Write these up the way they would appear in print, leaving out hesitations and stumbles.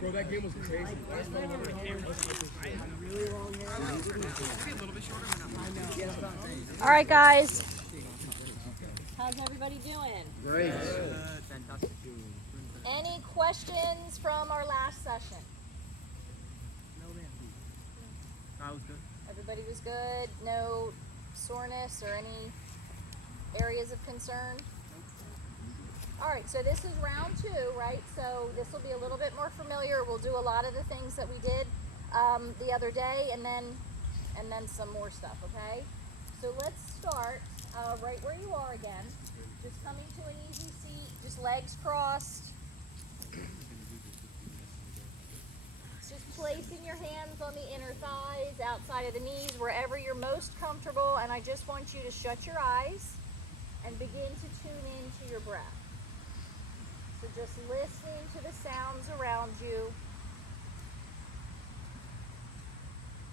Bro, that game was crazy. Last time I went really long hair. All right, guys. How's everybody doing? Great. Fantastic. Any questions from our last session? No, man. That was good. Everybody was good? No soreness or any areas of concern? All right, so this is round 2, right? So this will be a little bit more familiar. We'll do a lot of the things that we did the other day, and then some more stuff, okay? So let's start right where you are again. Just coming to an easy seat, just legs crossed. Just placing your hands on the inner thighs, outside of the knees, wherever you're most comfortable, and I just want you to shut your eyes and begin to tune into your breath. So just listening to the sounds around you.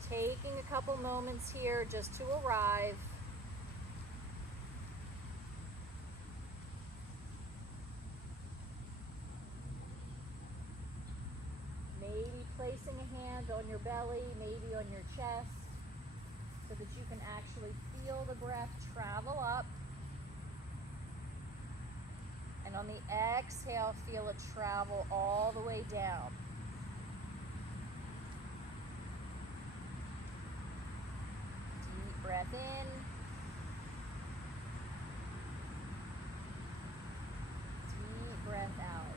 Taking a couple moments here just to arrive. Maybe placing a hand on your belly, maybe on your chest, so that you can actually feel the breath travel up. And on the exhale, feel it travel all the way down. Deep breath in. Deep breath out.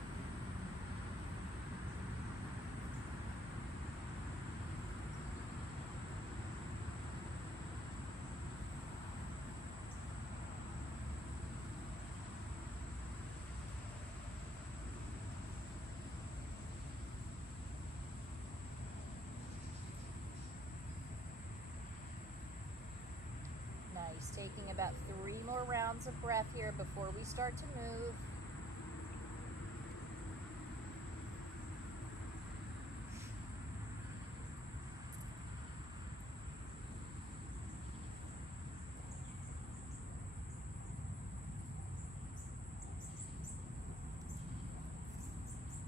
Nice. Taking about 3 more rounds of breath here before we start to move.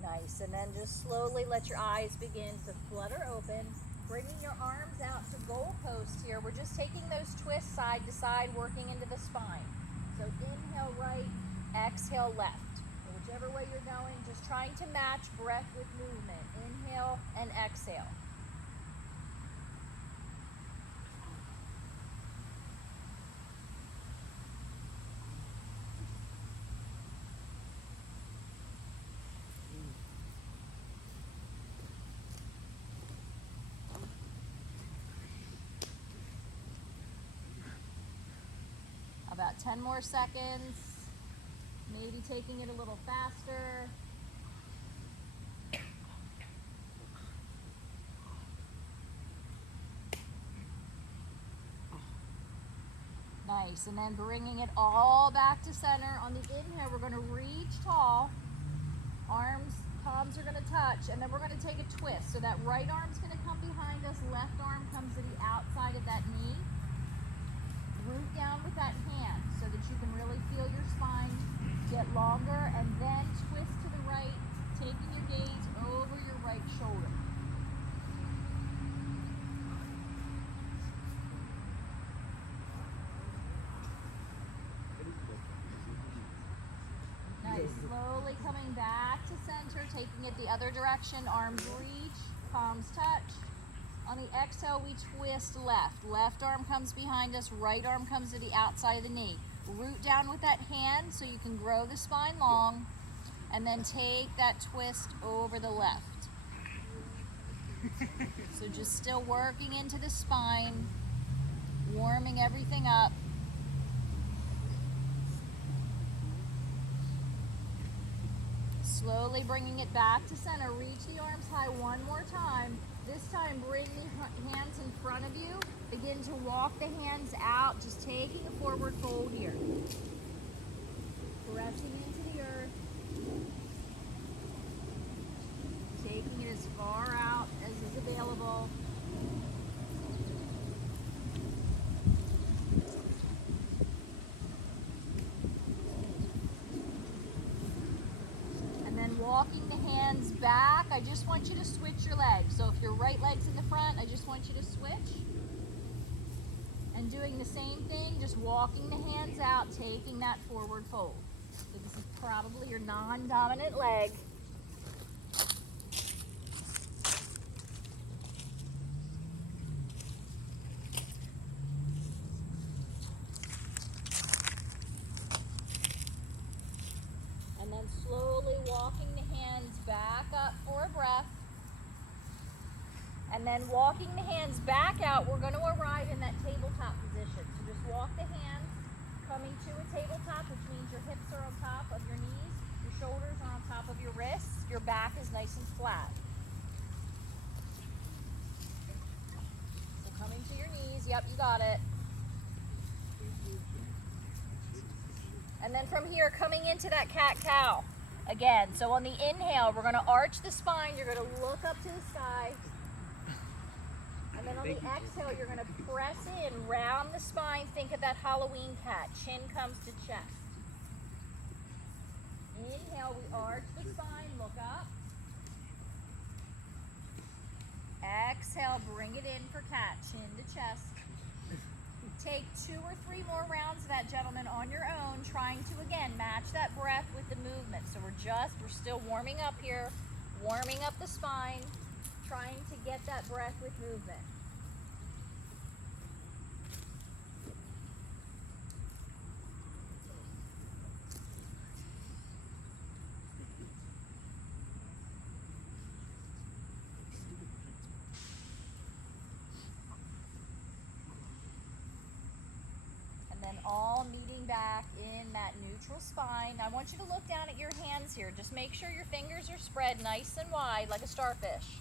Nice. And then just slowly let your eyes begin to flutter open. Bringing your arms out to goalpost here. We're just taking those twists side to side, working into the spine. So inhale right, exhale left. So whichever way you're going, just trying to match breath with movement. Inhale and exhale. About 10 more seconds, maybe taking it a little faster. Nice, and then bringing it all back to center. On the inhale, we're going to reach tall. Arms, palms are going to touch, and then we're going to take a twist. So that right arm's going to come behind us, left arm comes to the outside of that knee. Root down with that hand so that you can really feel your spine get longer, and then twist to the right, taking your gaze over your right shoulder. Nice. Slowly coming back to center, taking it the other direction. Arms reach, palms touch. On the exhale, we twist left. Left arm comes behind us, right arm comes to the outside of the knee. Root down with that hand so you can grow the spine long, and then take that twist over the left. So just still working into the spine, warming everything up. Slowly bringing it back to center. Reach the arms high one more time. This time, bring the hands in front of you. Begin to walk the hands out, just taking a forward fold here. Pressing into the earth. Taking it as far out as is available. And then walking the hands back, I just want you to switch your legs. So if your right leg's in the front, I just want you to switch. And doing the same thing, just walking the hands out, taking that forward fold. So this is probably your non-dominant leg. And then slowly walking the hands back up for a breath. And then walking the hands back out, we're going to arrive in that tabletop position. So just walk the hands, coming to a tabletop, which means your hips are on top of your knees, your shoulders are on top of your wrists, your back is nice and flat. So coming to your knees, yep, you got it. And then from here, coming into that cat-cow again. So on the inhale, we're going to arch the spine, you're going to look up to the sky. And then on the exhale, you're going to press in, round the spine, think of that Halloween cat. Chin comes to chest. Inhale, we arch the spine, look up. Exhale, bring it in for cat, chin to chest. Take 2 or 3 more rounds of that, gentlemen, on your own, trying to, again, match that breath with the movement. So we're still warming up here, warming up the spine, trying to get that breath with movement. And then all meeting back in that neutral spine. I want you to look down at your hands here. Just make sure your fingers are spread nice and wide like a starfish.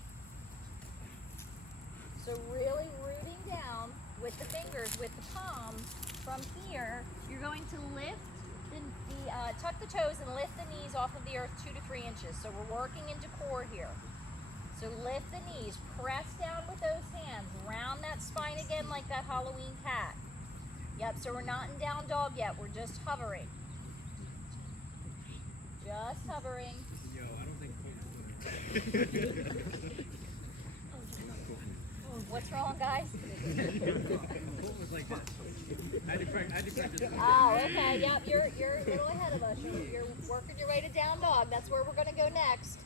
So really rooting down with the fingers, with the palms. From here, you're going to lift tuck the toes and lift the knees off of the earth 2 to 3 inches. So we're working into core here. So lift the knees, press down with those hands, round that spine again like that Halloween cat. Yep, so we're not in down dog yet, we're just hovering. Just hovering. Yo, I don't think What's wrong, guys? What was like that? I had to practice. Oh, okay. Yep, you're a little ahead of us. You're working your way to down dog. That's where we're going to go next.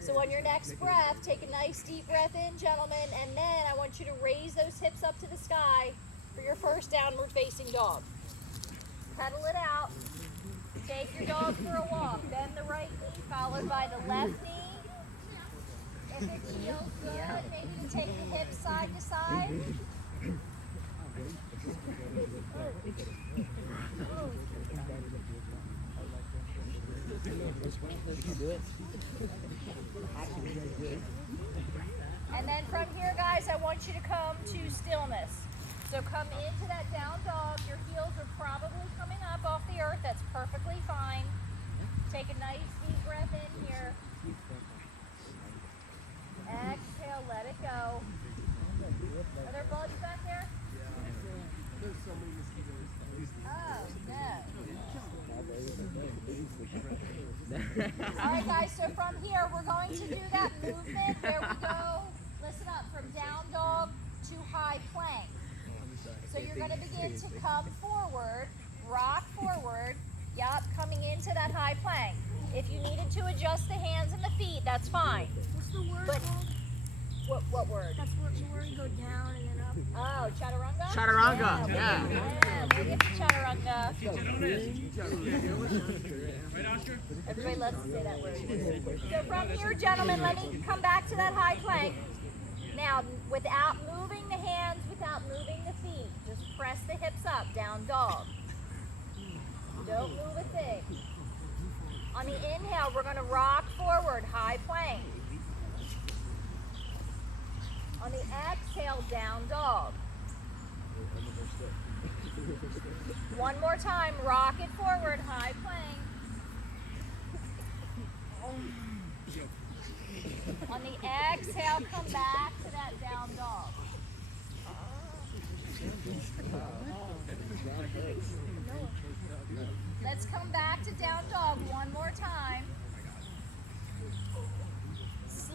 So on your next breath, take a nice deep breath in, gentlemen, and then I want you to raise those hips up to the sky for your first downward facing dog. Pedal it out. Take your dog for a walk. Bend the right knee, followed by the left knee. If it feels good, maybe you take the hips side to side. And then from here, guys, I want you to come to stillness. So come into that down dog. Your heels are probably coming up off the earth. That's perfectly fine. Take a nice deep breath in here. Exhale, let it go. Are there bugs back there? There's so many mosquitoes. Oh, no. All right, guys, so from here, we're going to do that movement where we go, listen up, from down dog to high plank. So you're going to begin to come forward, rock forward, yup, coming into that high plank. If you needed to adjust the hands and the feet, that's fine. What's the word But- called? What word? That's where you go down and then up. Oh, chaturanga? Chaturanga, Yeah. We'll get to chaturanga. Right, Oscar? Everybody loves to say that word. So from here, gentlemen, let me come back to that high plank. Now, without moving the hands, without moving the feet, just press the hips up, down dog. Don't move a thing. On the inhale, we're going to rock forward, high plank. On the exhale, down dog. One more time, rock it forward, high plank. On the exhale, come back to that down dog. Let's come back to down dog one more time.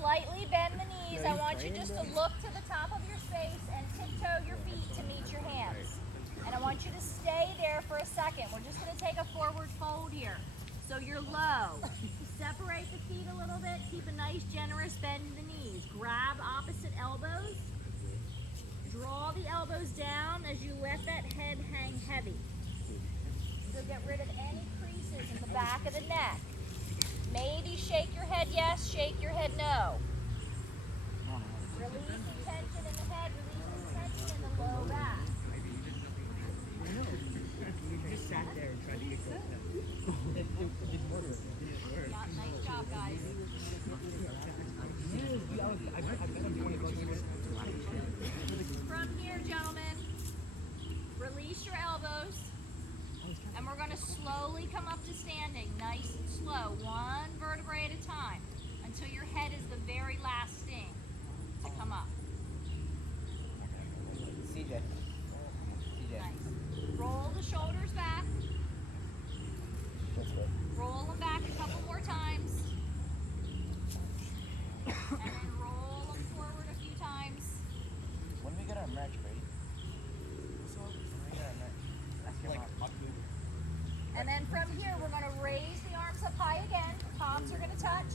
slightly bend the knees. I want you just to look to the top of your space and tiptoe your feet to meet your hands. And I want you to stay there for a second. We're just going to take a forward fold here. So you're low. Separate the feet a little bit. Keep a nice generous bend in the knees. Grab opposite elbows. Draw the elbows down as you let that head hang heavy. So get rid of any creases in the back of the neck. Maybe shake your head yes, shake your head no. Release the tension in the head, release the tension in the low back. We just sat there and tried to get going. It didn't work. Yeah, nice job, guys. From here, gentlemen, release your elbows. And we're going to slowly come up to standing, nice and slow, one vertebrae at a time, until your head is the very last thing to come up. CJ. Nice. Roll the shoulders back. Roll them back a couple more times. And then roll them forward a few times. When we get our merch, Brady? When we get our merch? Ask your mom. And then from here, we're going to raise the arms up high again. Palms are going to touch.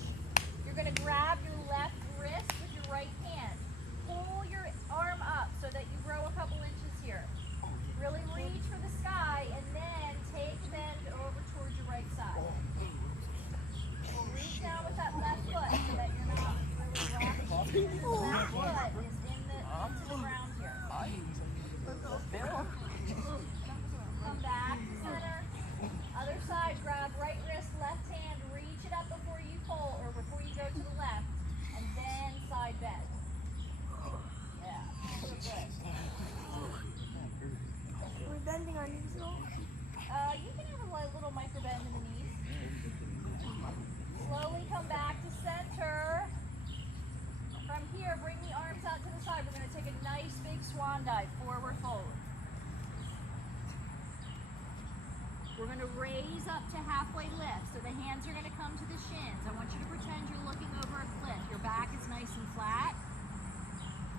You're going to grab your left wrist with your right hand. Pull your arm up so that you grow a couple inches here. Really reach for the sky and then take a bend over towards your right side. We'll reach down with that left foot so that you're not really grabbing. The left foot is into the ground here. Come back to center. Other side, grab right wrist, left hand, reach it up before you pull or before you go to the left, and then side bend. Yeah, good. We're bending our knees at all. You can have a little micro bend in the knees. Slowly come back to center. From here, bring the arms out to the side. We're going to take a nice big swan dive, forward fold. We're going to raise up to halfway lift. So the hands are going to come to the shins. I want you to pretend you're looking over a cliff. Your back is nice and flat.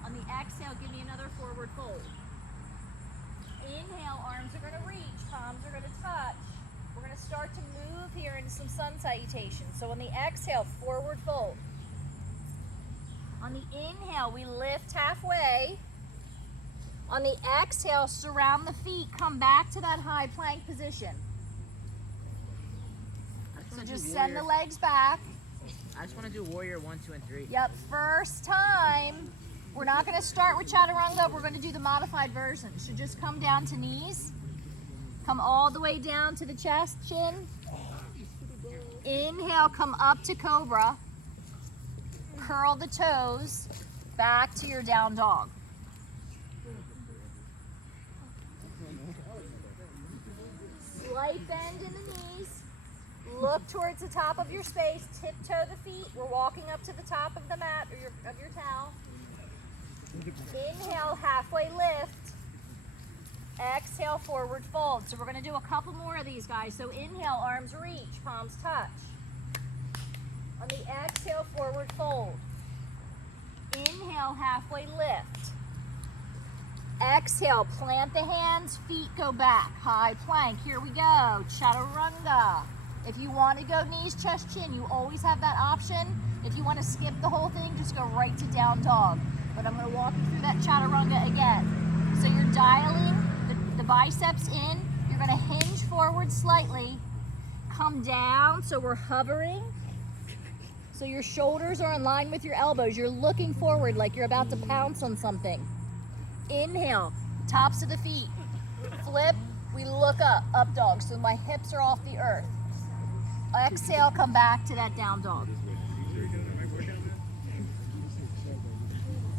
On the exhale, give me another forward fold. Inhale, arms are going to reach, palms are going to touch. We're going to start to move here into some sun salutations. So on the exhale, forward fold. On the inhale, we lift halfway. On the exhale, surround the feet, come back to that high plank position. So just send the legs back. I just want to do warrior 1, 2, and 3. Yep, first time. We're not going to start with chaturanga. We're going to do the modified version. So just come down to knees. Come all the way down to the chest, chin. Inhale, come up to cobra. Curl the toes. Back to your down dog. Slight bend in the knees. Look towards the top of your space. Tiptoe the feet. We're walking up to the top of the mat or of your towel. Inhale, halfway lift. Exhale, forward fold. So we're going to do a couple more of these, guys. So inhale, arms reach, palms touch. On the exhale, forward fold. Inhale, halfway lift. Exhale, plant the hands, feet go back. High plank, here we go. Chaturanga. If you want to go knees, chest, chin, you always have that option. If you want to skip the whole thing, just go right to down dog. But I'm going to walk you through that chaturanga again. So you're dialing the biceps in. You're going to hinge forward slightly. Come down, so we're hovering. So your shoulders are in line with your elbows. You're looking forward like you're about to pounce on something. Inhale, tops of the feet. Flip, we look up, up dog. So my hips are off the earth. Exhale, come back to that down dog.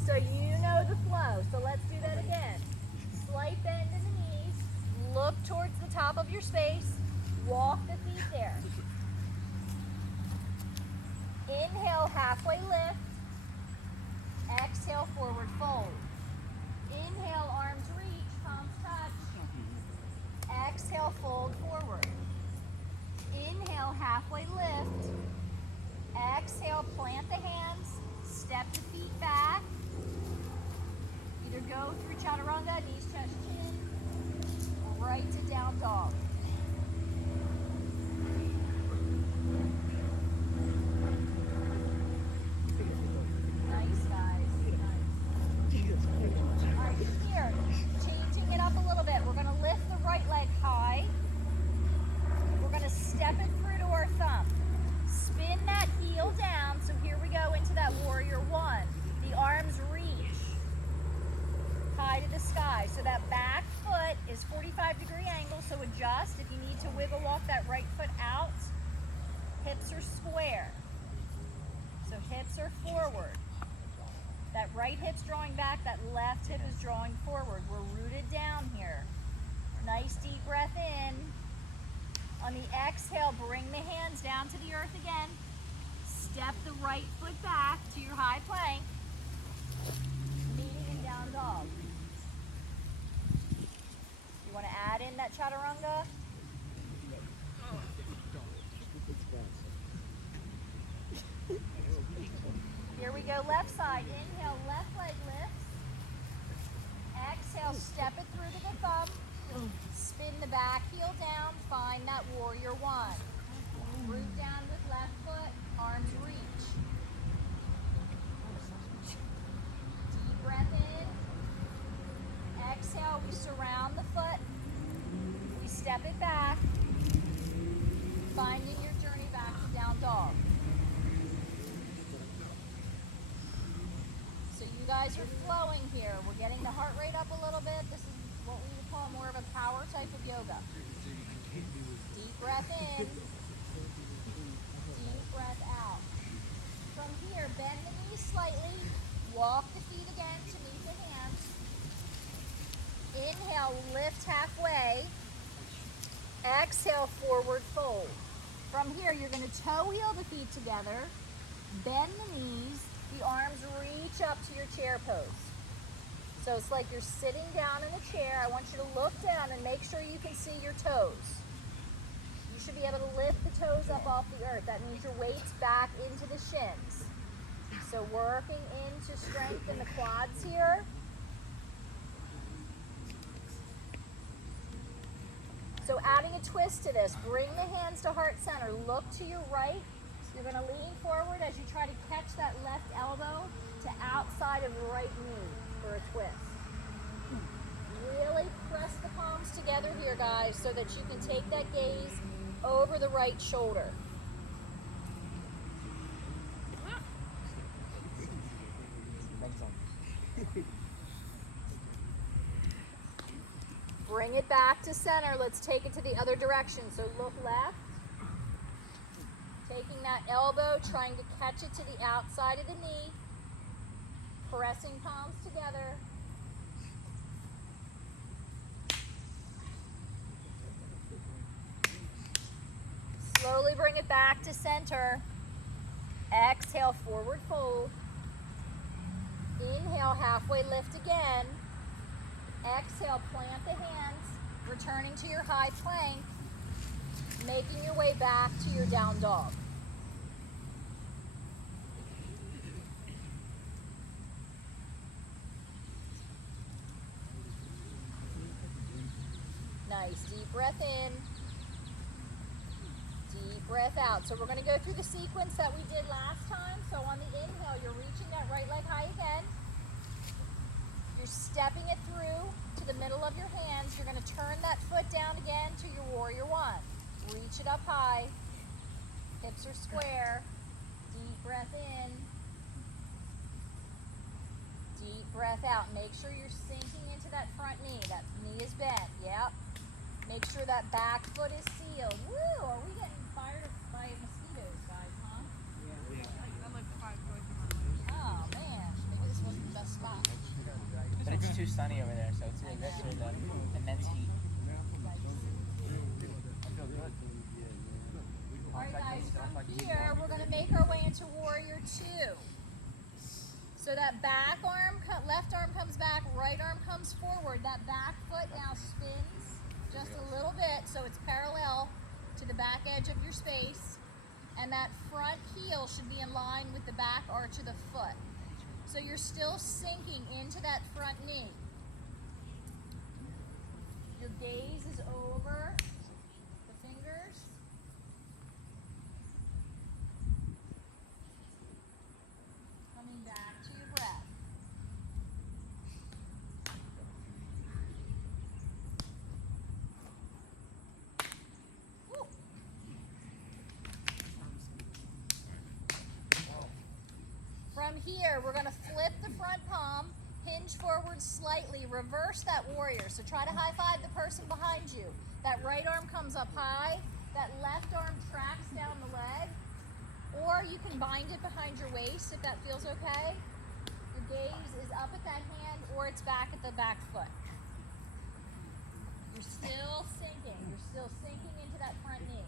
So you know the flow. So let's do that again. Slight bend in the knees. Look towards the top of your space. Walk the feet there. Inhale, halfway lift. Exhale, forward fold. Inhale, arms reach, palms touch. Exhale, fold forward. Inhale, halfway lift. Exhale, plant the hands. down dog. Nice, guys. Nice. All right, here, changing it up a little bit. We're going to lift the right leg high. We're going to step it through to our thumb. Spin that heel down. So here we go into that warrior one. The arms reach high to the sky. So that back foot is 45-degree angle. So adjust if you need to wiggle walk that right foot out. Hips are square. So hips are forward. That right hip's drawing back, that left hip is drawing forward. We're rooted down here. Nice deep breath in. On the exhale, bring the hands down to the earth again. Step the right foot back to your high plank. Meeting in down dog. You want to add in that chaturanga? Here we go, left side. Inhale, left leg lifts. Exhale, step it through to the thumb. Spin the back heel down. Find that warrior one. Root down with left foot. Arms reach. Deep breath in. Exhale, we surround the foot. We step it back. Finding your journey back to down dog. So you guys are flowing here. We're getting the heart rate up a little bit. This is what we would call more of a power type of yoga. Deep breath in. Deep breath out. From here, bend the knees slightly. Walk the feet again to meet the hands. Inhale, lift halfway. Exhale, forward fold. From here, you're going to toe heel the feet together. Bend the knees. The arms reach up to your chair pose. So it's like you're sitting down in the chair. I want you to look down and make sure you can see your toes. You should be able to lift the toes up off the earth. That means your weight's back into the shins. So working in to strengthen the quads here. So adding a twist to this, bring the hands to heart center. Look to your right. You're going to lean forward as you try to catch that left elbow to outside of right knee for a twist. Really press the palms together here, guys, so that you can take that gaze over the right shoulder. Bring it back to center. Let's take it to the other direction. So look left. Taking that elbow, trying to catch it to the outside of the knee. Pressing palms together. Slowly bring it back to center. Exhale, forward fold. Inhale, halfway lift again. Exhale, plant the hands, returning to your high plank, making your way back to your down dog. Nice, deep breath in, deep breath out. So we're going to go through the sequence that we did last time. So on the inhale, you're reaching that right leg high again. You're stepping it through to the middle of your hands. You're going to turn that foot down again to your warrior one. Reach it up high. Hips are square. Deep breath in. Deep breath out. Make sure you're sinking into that front knee. That knee is bent. Yep. Make sure that back foot is sealed. Woo! Are we getting fired by mosquitoes, guys, huh? I like 5 going through my Oh, man. Maybe this wasn't the best spot. But it's too sunny over there, so it's either this or the immense heat. I feel good. Alright guys, from here, we're going to make our way into warrior two. So that back arm, left arm comes back, right arm comes forward. That back foot now spins just a little bit, so it's parallel to the back edge of your space. And that front heel should be in line with the back arch of the foot. So you're still sinking into that front knee. Your gaze is over over the fingers. Coming back to your breath. Woo. From here, we're going to flip the front palm, hinge forward slightly, reverse that warrior. So try to high five the person behind you. That right arm comes up high, that left arm tracks down the leg, or you can bind it behind your waist if that feels okay. Your gaze is up at that hand or it's back at the back foot. You're still sinking. You're still sinking into that front knee.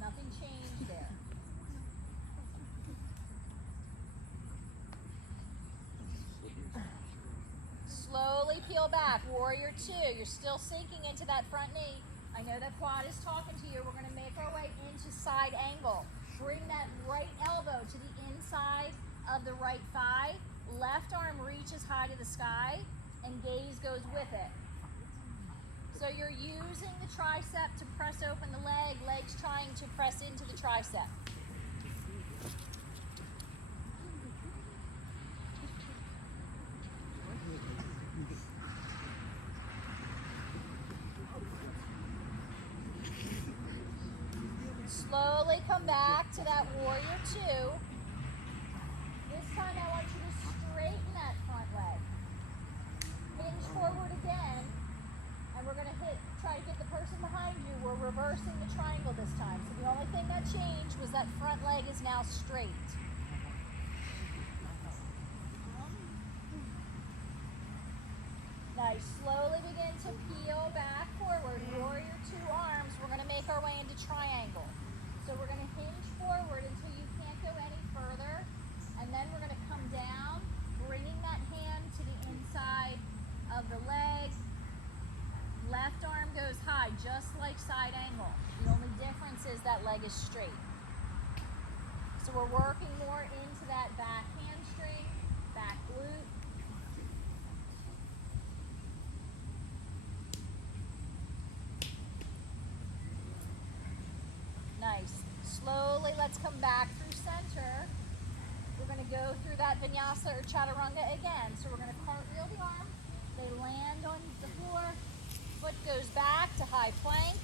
Nothing changed there. Slowly peel back. Warrior two. You're still sinking into that front knee. I know that quad is talking to you. We're going to make our way into side angle. Bring that right elbow to the inside of the right thigh. Left arm reaches high to the sky and gaze goes with it. So you're using the tricep to press open the leg, legs trying to press into the tricep. Slowly come back to that warrior two. This time I want you to straighten that front leg. Hinge forward again, and we're going to try to get the person behind you. We're reversing the triangle this time. So the only thing that changed was that front leg is now straight. Nice. Slowly begin to peel back forward. Warrior two arms. We're going to make our way into triangle. So we're going to hinge forward until you can't go any further. And then we're going to come down, bringing that hand to the inside of the leg. Left arm goes high, just like side angle. The only difference is that leg is straight. So we're working more into that back hamstring, back glute. Nice. Slowly, let's come back through center. We're going to go through that vinyasa or chaturanga again. So we're going to cartwheel the arm. They land on the floor. Foot goes back to high plank.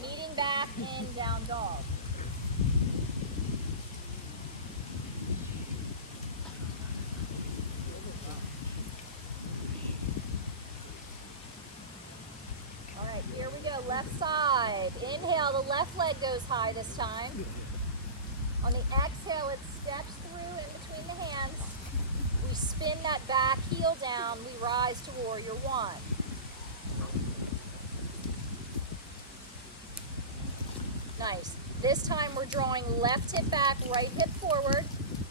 Meeting back in down dog. Here we go, left side. Inhale, the left leg goes high this time. On the exhale, it steps through in between the hands. We spin that back heel down. We rise to warrior one. Nice. This time we're drawing left hip back, right hip forward.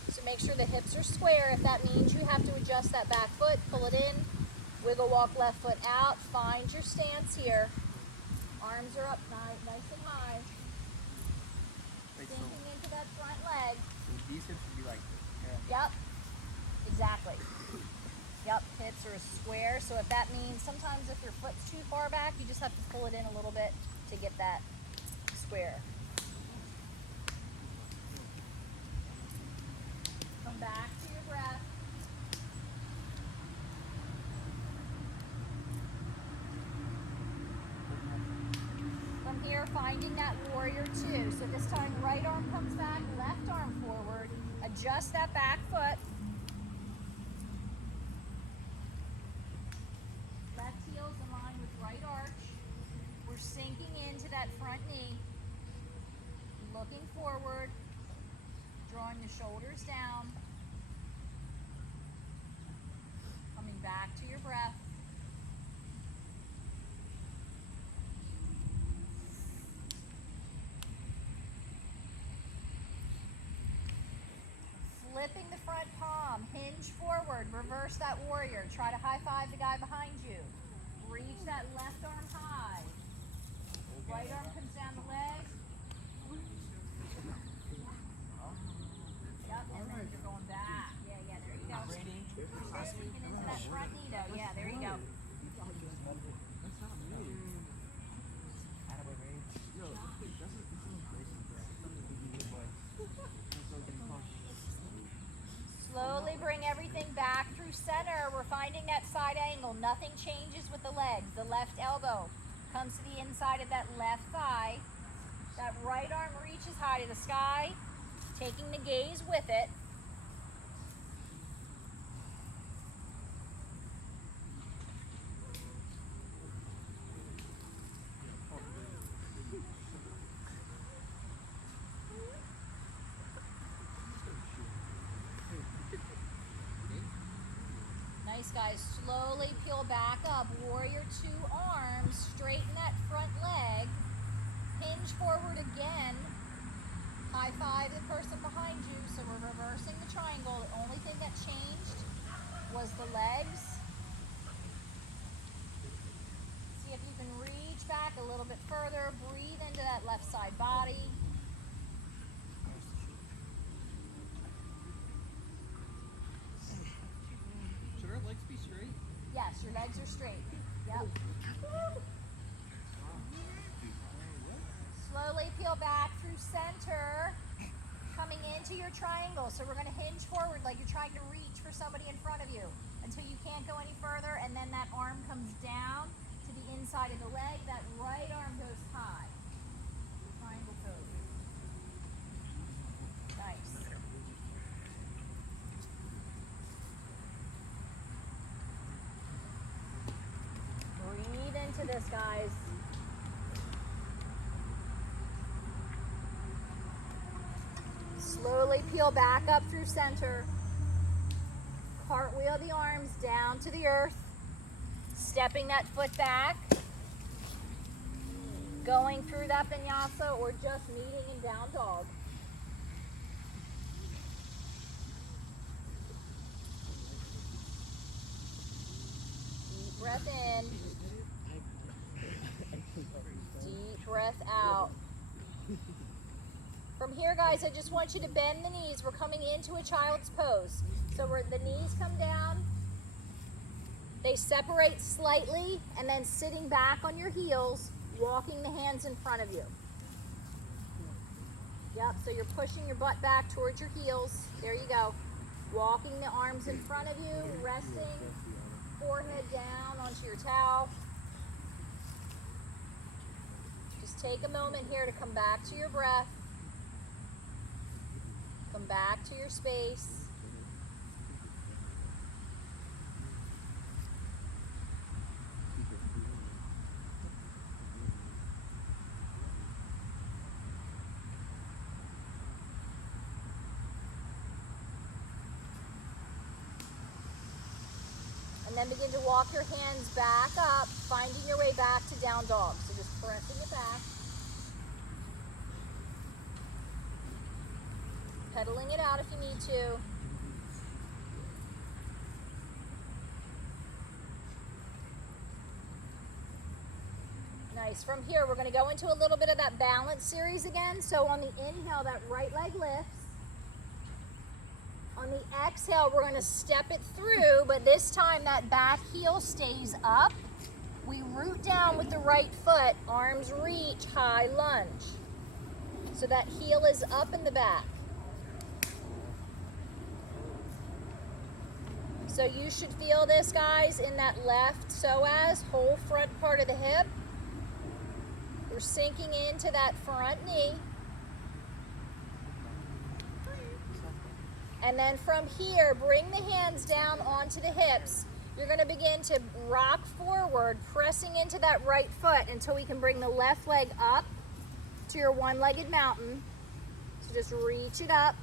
So make sure the hips are square. If that means you have to adjust that back foot, pull it in. Wiggle walk left foot out. Find your stance here. Arms are up nice and high. Sinking into that front leg. So these hips would be like this. Yep. Exactly. Yep. Hips are square. So if that means sometimes if your foot's too far back, you just have to pull it in a little bit to get that square. Come back to your breath. From here, finding that warrior two. So this time, right arm comes back, left arm forward. Adjust that back foot. Left heel's in line with right arch. We're sinking into that front knee. Looking forward. Drawing the shoulders down. Coming back to your breath. Flipping the front palm, hinge forward, reverse that warrior. Try to high five the guy behind you. Reach that left arm high. Right arm comes down the leg. Yep, and then you're going back. Yeah, there you go. Sinking into that front knee though. Yeah, there you go. bring everything back through center. We're finding that side angle. Nothing changes with the legs. The left elbow comes to the inside of that left thigh. That right arm reaches high to the sky, taking the gaze with it. Nice, guys. Slowly peel back up. Warrior two arms. Straighten that front leg. Hinge forward again. High five the person behind you. So we're reversing the triangle. The only thing that changed was the legs. See if you can reach back a little bit further. Breathe into that left side body. Should our legs be straight? Yes, your legs are straight. Yep. Slowly peel back through center, coming into your triangle. So we're going to hinge forward like you're trying to reach for somebody in front of you until you can't go any further, and then that arm comes down to the inside of the leg. That right arm goes high. Triangle pose. Nice. Breathe into this, guys. Slowly peel back up through center. Cartwheel the arms down to the earth. Stepping that foot back. Going through that vinyasa or just meeting in down dog. Deep breath in. Deep breath out. From here, guys, I just want you to bend the knees. We're coming into a child's pose. So the knees come down. They separate slightly, and then sitting back on your heels, walking the hands in front of you. Yep, so you're pushing your butt back towards your heels. There you go. Walking the arms in front of you, resting, forehead down onto your towel. Just take a moment here to come back to your breath. Come back to your space. And then begin to walk your hands back up, finding your way back to down dog. So just pressing it back. Pedaling it out if you need to. Nice. From here, we're going to go into a little bit of that balance series again. So on the inhale, that right leg lifts. On the exhale, we're going to step it through, but this time that back heel stays up. We root down with the right foot, arms reach, high lunge. So that heel is up in the back. So you should feel this, guys, in that left psoas, whole front part of the hip. We're sinking into that front knee. And then from here, bring the hands down onto the hips. You're going to begin to rock forward, pressing into that right foot until we can bring the left leg up to your one-legged mountain. So just reach it up.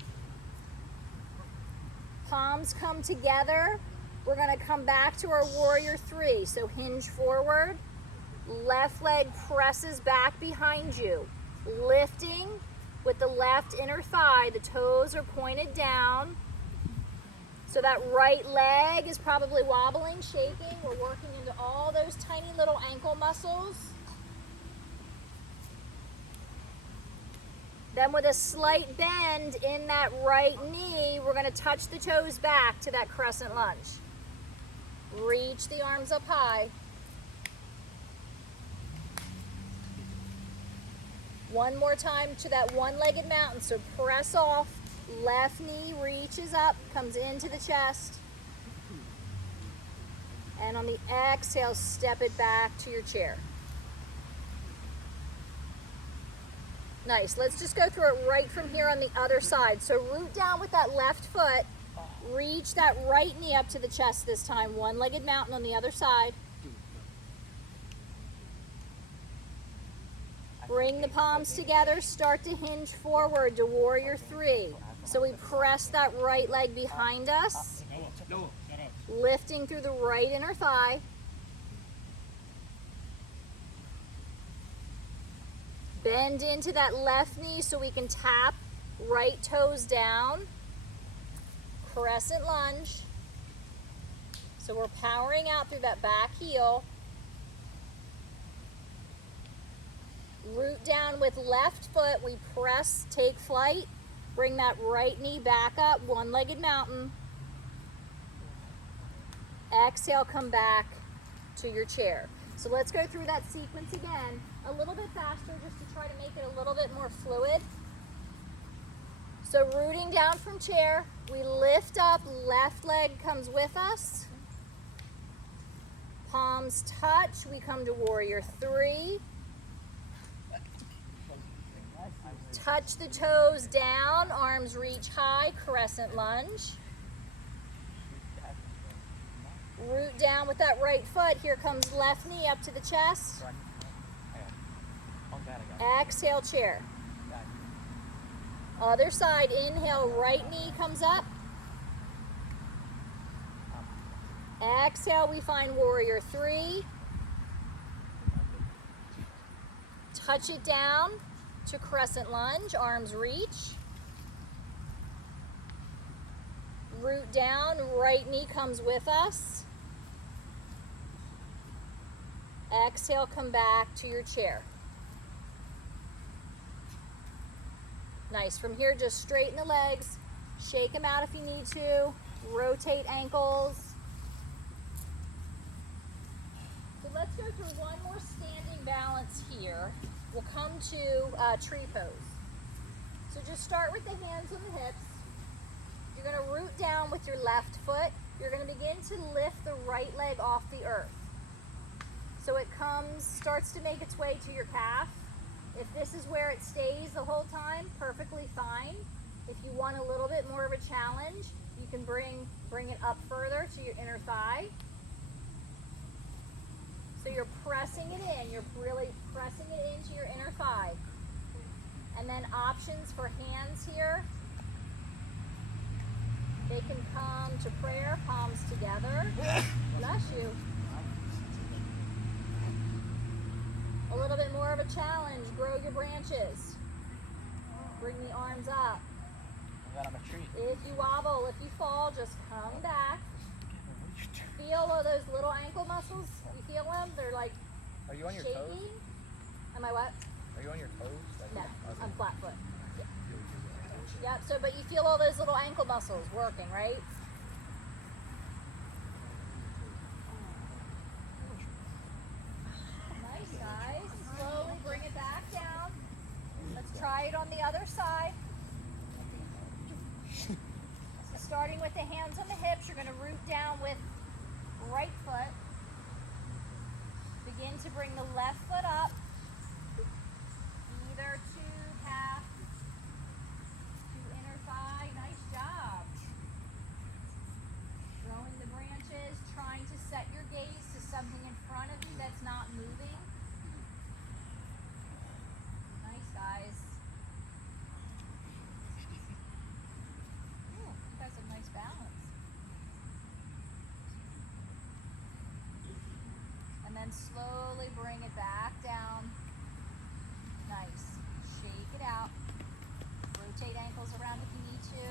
Palms come together. We're going to come back to our warrior three. So hinge forward. Left leg presses back behind you. Lifting with the left inner thigh. The toes are pointed down. So that right leg is probably wobbling, shaking. We're working into all those tiny little ankle muscles. Then with a slight bend in that right knee, we're going to touch the toes back to that crescent lunge. Reach the arms up high. One more time to that one-legged mountain. So press off Left knee reaches up, comes into the chest. And on the exhale, step it back to your chair. Nice. Let's just go through it right from here on the other side. So root down with that left foot. Reach that right knee up to the chest this time. One-legged mountain on the other side. Bring the palms together. Start to hinge forward to warrior three. So we press that right leg behind us. Lifting through the right inner thigh. Bend into that left knee so we can tap right toes down. Crescent lunge. So we're powering out through that back heel. Root down with left foot. We press, take flight. Bring that right knee back up, one-legged mountain. Exhale, come back to your chair. So let's go through that sequence again a little bit faster just to try to make it a little bit more fluid. So rooting down from chair, we lift up, left leg comes with us. Palms touch, we come to warrior three. Touch the toes down, arms reach high, crescent lunge. Root down with that right foot. Here comes left knee up to the chest. Exhale, chair. Other side, inhale, right knee comes up. Exhale, we find warrior three. Touch it down to crescent lunge, arms reach. Root down, right knee comes with us. Exhale, come back to your chair. Nice. From here, just straighten the legs. Shake them out if you need to. Rotate ankles. So let's go through one more standing balance here. We'll come to tree pose. So just start with the hands on the hips. You're going to root down with your left foot. You're going to begin to lift the right leg off the earth. So it starts to make its way to your calf. If this is where it stays the whole time, perfectly fine. If you want a little bit more of a challenge, you can bring it up further to your inner thigh. So you're pressing it in. You're really pressing it into your inner thigh. And then options for hands here. They can come to prayer, palms together. Bless you. A little bit more of a challenge. Grow your branches. Bring the arms up. I'm a tree. If you wobble, if you fall, just come back. Feel all those little ankle muscles? You feel them? They're like Are you on your shaking. toes? Am I what? Are you on your toes? No, I'm flat foot. Yeah. Yep, so but you feel all those little ankle muscles working, right? Nice, guys. Slowly bring it back down. Let's try it on the other side. So starting with the hands on the hips, you're going to root down with right foot. Begin to bring the left foot up, either to calf, to inner thigh. Nice job. Growing the branches, trying to set your gaze to something in front of you that's not moving. Nice, guys. Ooh, you guys have nice balance. And then slowly bring it back down. Nice. Shake it out. Rotate ankles around if you need to.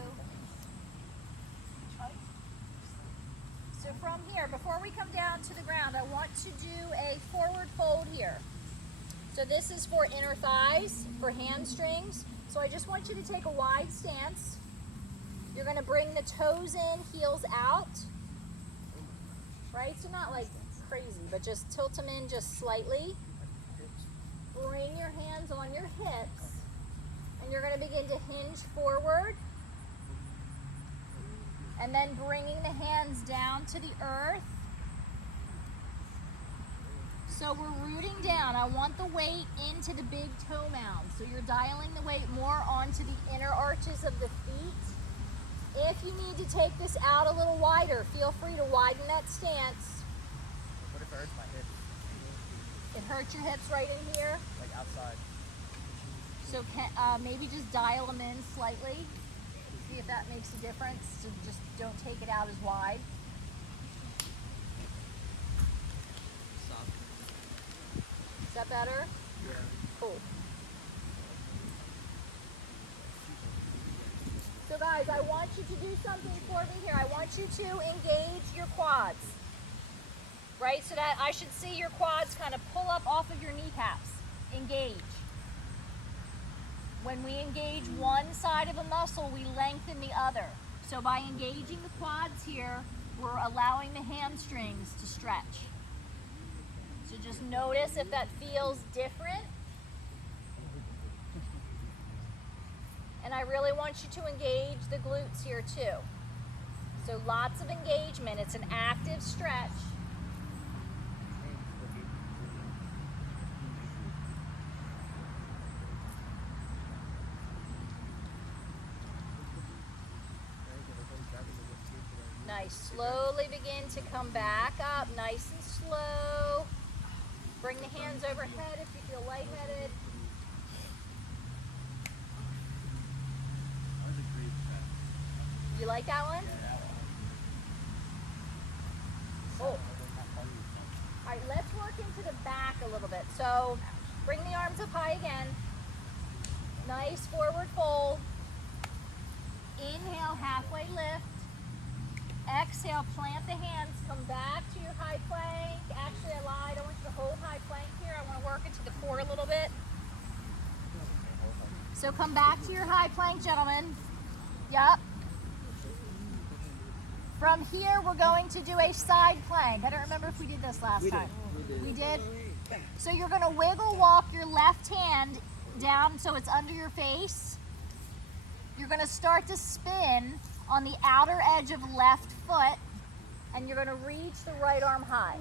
So from here, before we come down to the ground, I want to do a forward fold here. So this is for inner thighs, for hamstrings. So I just want you to take a wide stance. You're going to bring the toes in, heels out. Right? So not like crazy, but just tilt them in just slightly. Bring your hands on your hips, and you're going to begin to hinge forward. And then bringing the hands down to the earth. So we're rooting down. I want the weight into the big toe mound. So you're dialing the weight more onto the inner arches of the feet. If you need to take this out a little wider, feel free to widen that stance. What if it hurts my hips? It hurts your hips right in here. Like outside. So maybe just dial them in slightly. See if that makes a difference. So just don't take it out as wide. Is that better? Yeah. Cool. So guys, I want you to do something for me here. I want you to engage your quads. Right? So that I should see your quads kind of pull up off of your kneecaps. Engage. When we engage one side of a muscle, we lengthen the other. So by engaging the quads here, we're allowing the hamstrings to stretch. So just notice if that feels different. And I really want you to engage the glutes here too. So lots of engagement. It's an active stretch. Nice. Slowly begin to come back up, nice and slow. Bring the hands overhead if you feel lightheaded. You like that one? Oh. All right, let's work into the back a little bit. So bring the arms up high again. Nice forward fold. Inhale, halfway lift. Exhale, plant the hands, come back to your high plank. Actually, I lied. I want you to hold high plank here. I want to work into the core a little bit. So come back to your high plank, gentlemen. Yup. From here, we're going to do a side plank. I don't remember if we did this last time. We did? So you're going to wiggle walk your left hand down so it's under your face. You're going to start to spin on the outer edge of left foot, and you're going to reach the right arm high.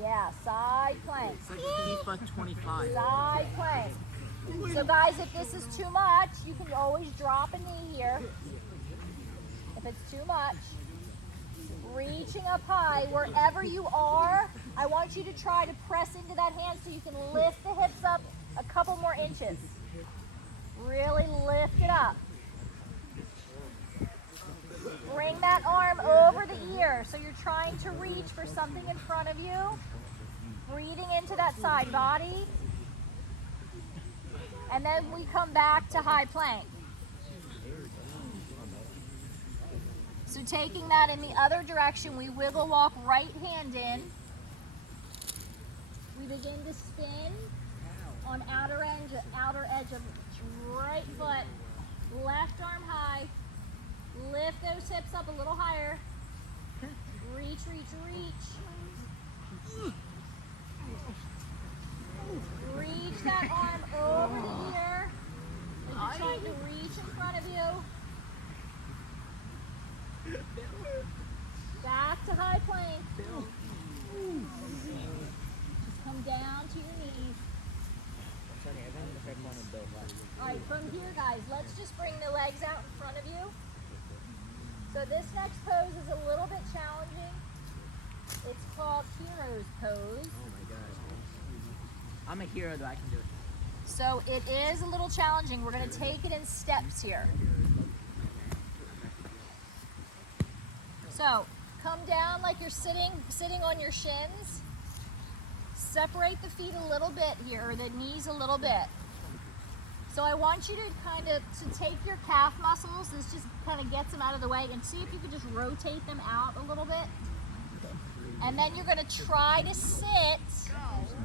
Yeah, side plank. It's like FIFA 25. Side plank. So guys, if this is too much, you can always drop a knee here. If it's too much, reaching up high, wherever you are, I want you to try to press into that hand so you can lift the hips up a couple more inches. Really lift it up. Bring that arm over the ear so you're trying to reach for something in front of you. Breathing into that side body. And then we come back to high plank. So taking that in the other direction, we wiggle walk right hand in. We begin to spin on outer edge of right foot, left arm high. Lift those hips up a little higher. Reach, reach, reach. Reach that arm over the ear. Like you're trying to reach in front of you. Back to high plank. Just come down to your knees. Alright, from here guys, let's just bring the legs out in front of you. So this next pose is a little bit challenging. It's called hero's pose. Oh my god. I'm a hero though, I can do it. So it is a little challenging. We're going to take it in steps here. So come down like you're sitting on your shins. Separate the feet a little bit here, or the knees a little bit. So I want you to to take your calf muscles, this just kind of gets them out of the way, and see if you can just rotate them out a little bit. And then you're going to try to sit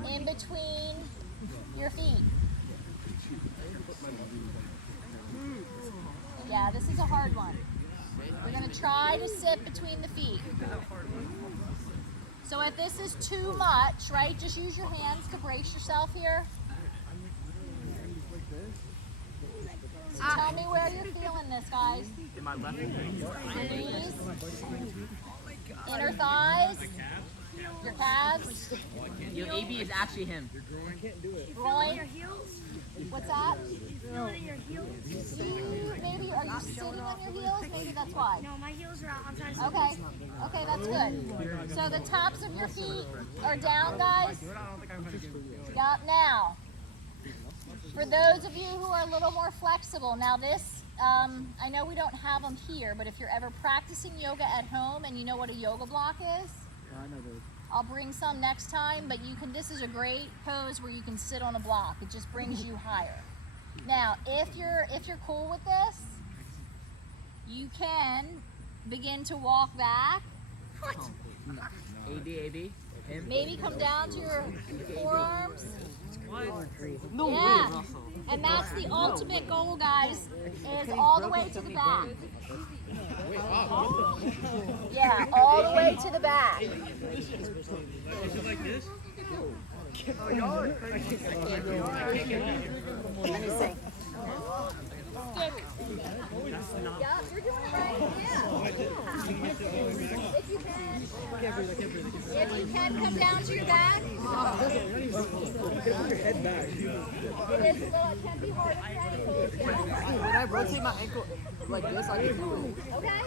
in between your feet. Yeah, this is a hard one. We're going to try to sit between the feet. So if this is too much, right, just use your hands to brace yourself here. So tell me where you're feeling this, guys. In my left hand. Knees, inner thighs, your calves, Yo, AB is actually him. groin. Your heels? What's that? Feel it in your heels? Maybe are you sitting on your heels? Maybe that's why. No, my heels are out. I'm trying to Okay. Okay, that's good. So the tops of your feet are down, guys. Yup. Now, for those of you who are a little more flexible, now this, I know we don't have them here, but if you're ever practicing yoga at home and you know what a yoga block is, I'll bring some next time, but you can, this is a great pose where you can sit on a block. It just brings you higher. Now, if you're cool with this, you can begin to walk back. AB. Him. Maybe come down to your forearms. No Yeah. way, Russell. And that's the ultimate goal, guys, is all the way to the back. Yeah, all the way to the back. Is it like this? Let me see. Yeah, you're doing it right. Yeah. If you can come down to your back. It is a little, it can be hard at the ankles. Yeah. When I rotate my ankle like this, I can do it. Okay.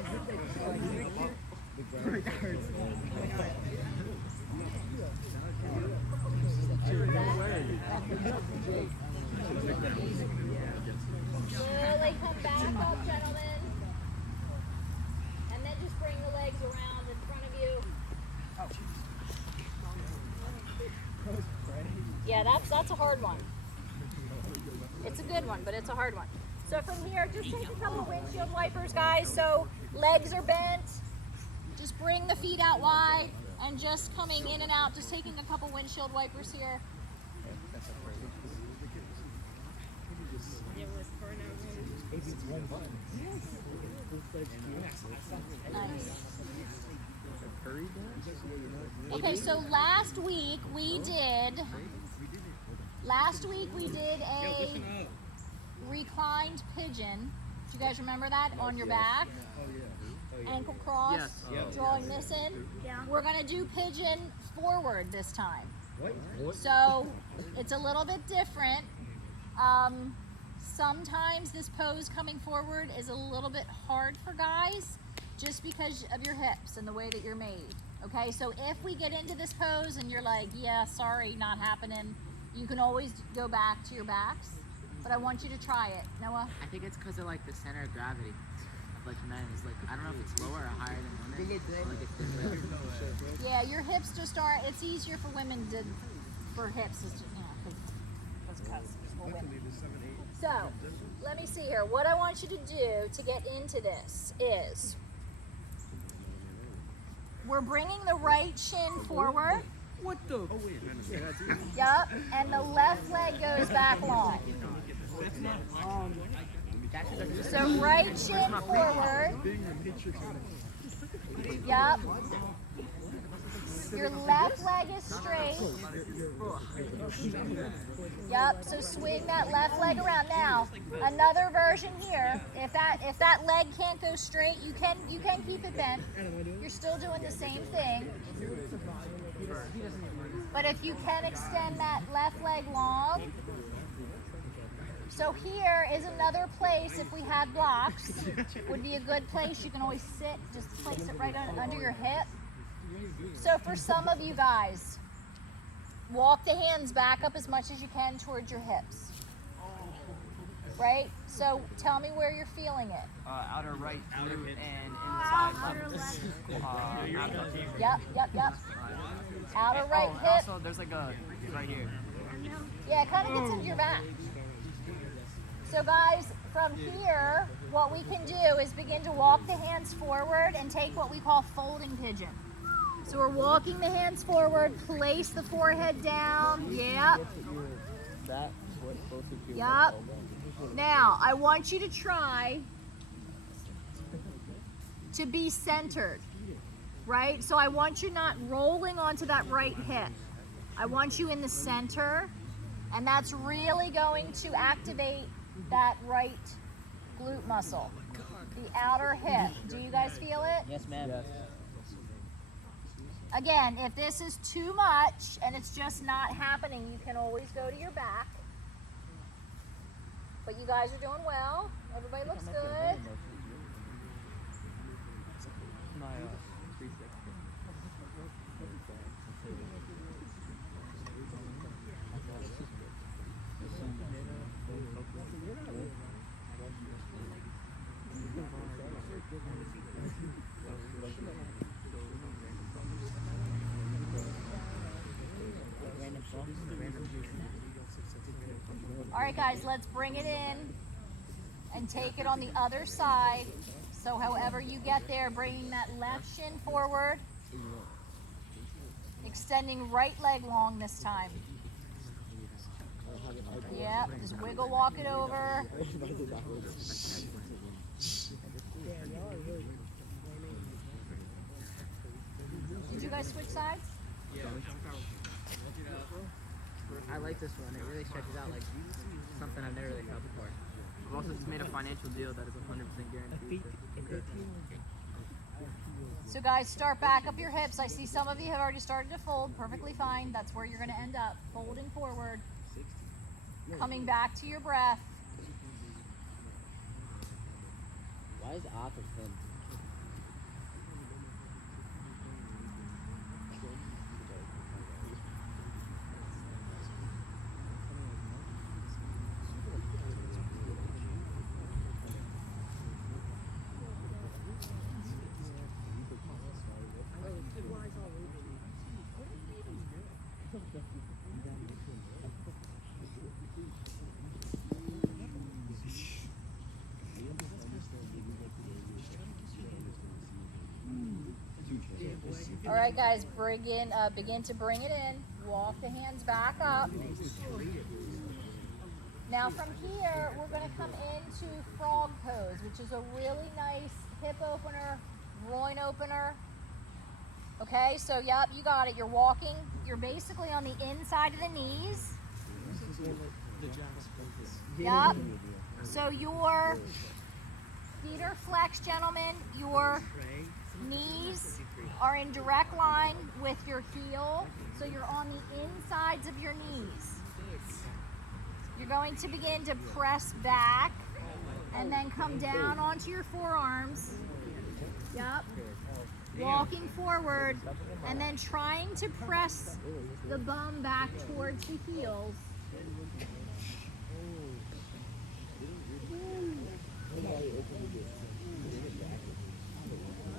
Slowly come back up, gentlemen. And then just bring the legs around in front of you. Yeah, that's a hard one. It's a good one, but it's a hard one. So from here, just take a couple of windshield wipers, guys. So legs are bent. Just bring the feet out wide and just coming in and out, just taking a couple windshield wipers here. Nice. Okay, so last week we did a reclined pigeon. Do you guys remember that? On your back, ankle cross, drawing this in. Yeah. We're gonna do pigeon forward this time. So it's a little bit different. Sometimes this pose coming forward is a little bit hard for guys just because of your hips and the way that you're made. Okay, so if we get into this pose and you're like, yeah, sorry, not happening, you can always go back to your backs, but I want you to try it. Noah? I think it's because of like the center of gravity of like men. Is like, I don't know if it's lower or higher than women. Or, like, it's different. Yeah, your hips just aren't, it's easier for women to, for hips, is just, you know, because we're women. So, let me see here. What I want you to do to get into this is, we're bringing the right shin forward. What the? Yup, and the left leg goes back long. So right shin forward. Yup. Your left leg is straight. Yup, so swing that left leg around. Now, another version here. If that leg can't go straight, you can keep it bent. You're still doing the same thing. But if you can extend that left leg long. So here is another place, if we had blocks, would be a good place. You can always sit, just place it right under your hip. So for some of you guys, walk the hands back up as much as you can towards your hips. Right? So tell me where you're feeling it. Outer right glute and inside left. Yep. Outer right and hip. also there's like a right here. Yeah, it kind of gets into your back. So guys, from here, what we can do is begin to walk the hands forward and take what we call folding pigeon. So we're walking the hands forward, place the forehead down. Yep. Yep. Now, I want you to try to be centered, right? So I want you not rolling onto that right hip. I want you in the center, and that's really going to activate that right glute muscle, the outer hip. Do you guys feel it? Yes, ma'am. Yes. Again, if this is too much and it's just not happening, you can always go to your back. But you guys are doing well. Everybody looks good. All right, guys, let's bring it in and take it on the other side. So however you get there, bringing that left shin forward, extending right leg long this time. Yep, just wiggle walk it over. Did you guys switch sides? I like this one. It really stretches out like something I've never really felt before. I've also just made a financial deal that is 100% guaranteed. So guys, start back up your hips. I see some of you have already started to fold. Perfectly fine. That's where you're going to end up. Folding forward. Coming back to your breath. Why is Arthur thin? All right, guys, begin to bring it in. Walk the hands back up. Now from here, we're going to come into frog pose, which is a really nice hip opener, groin opener. Okay, so yep, you got it. You're walking. You're basically on the inside of the knees. Yep. So your feet are flexed, gentlemen. Your knees are in direct line with your heel, so you're on the insides of your knees. You're going to begin to press back and then come down onto your forearms. Yep. Walking forward and then trying to press the bum back towards the heels.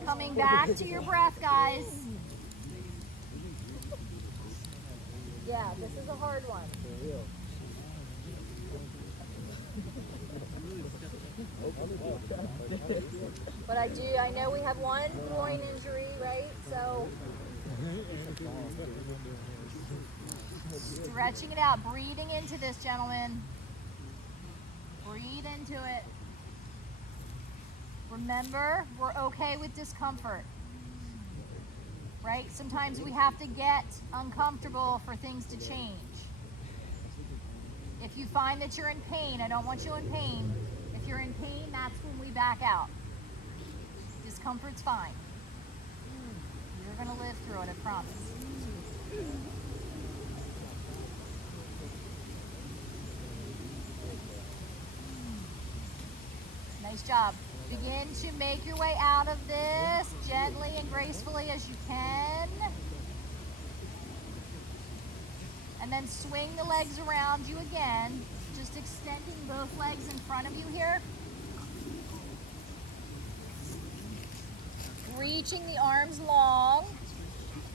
Coming back to your breath, guys. Yeah, this is a hard one. But I know we have one groin injury, right? So stretching it out, breathing into this, gentlemen. Breathe into it. Remember, we're okay with discomfort, right? Sometimes we have to get uncomfortable for things to change. If you find that you're in pain, I don't want you in pain. If you're in pain, that's when we back out. Discomfort's fine. You're gonna live through it, I promise. Nice job. Begin to make your way out of this gently and gracefully as you can. And then swing the legs around you again, just extending both legs in front of you here. Reaching the arms long,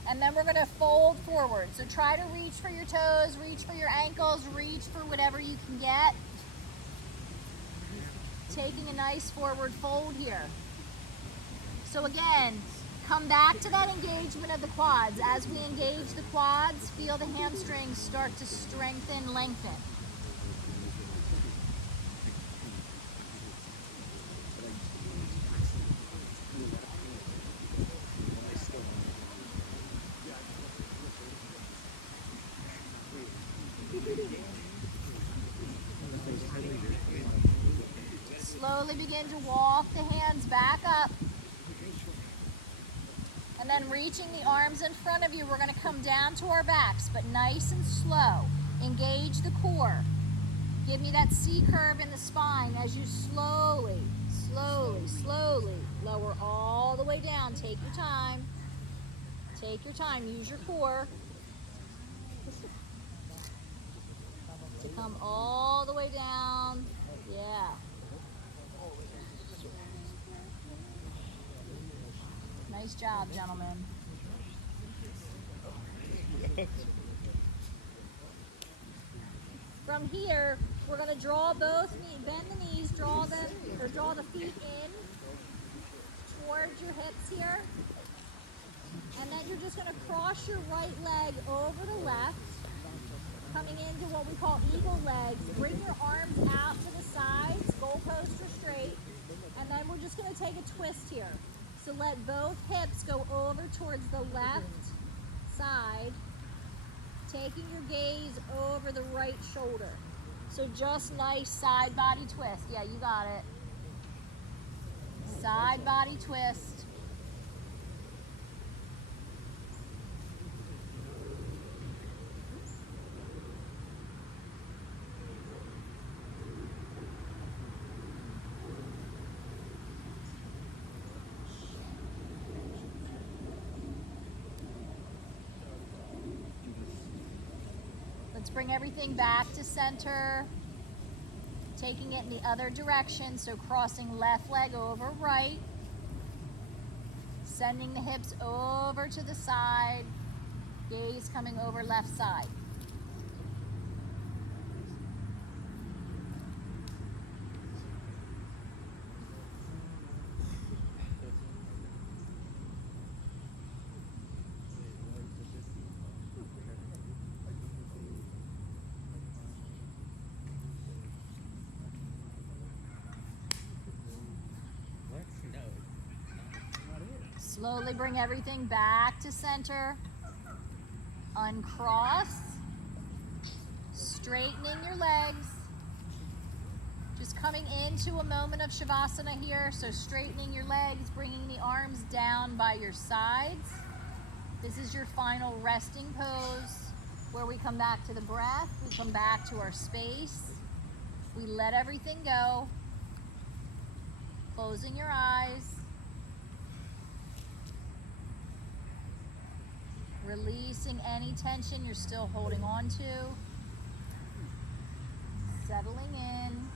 and then we're gonna fold forward. So try to reach for your toes, reach for your ankles, reach for whatever you can get. Taking a nice forward fold here. So again, come back to that engagement of the quads. As we engage the quads, feel the hamstrings start to strengthen, lengthen. slowly begin to walk the hands back up. And then reaching the arms in front of you, we're gonna come down to our backs, but nice and slow. Engage the core. Give me that C curve in the spine as you slowly, slowly, slowly lower all the way down. Take your time. Take your time, use your core. To come all the way down, yeah. Nice job, gentlemen. From here, we're gonna draw both knees, bend the knees, draw them, or draw the feet in towards your hips here. And then you're just gonna cross your right leg over the left, coming into what we call eagle legs. Bring your arms out to the sides, goalposts are straight, and then we're just gonna take a twist here. So let both hips go over towards the left side, taking your gaze over the right shoulder. So just nice side body twist. Yeah, you got it. Side body twist. Let's bring everything back to center, taking it in the other direction, so crossing left leg over right, sending the hips over to the side, gaze coming over left side. Slowly bring everything back to center. Uncross. Straightening your legs. Just coming into a moment of Shavasana here. So straightening your legs, bringing the arms down by your sides. This is your final resting pose where we come back to the breath. We come back to our space. We let everything go. Closing your eyes. Releasing any tension you're still holding on to. Settling in.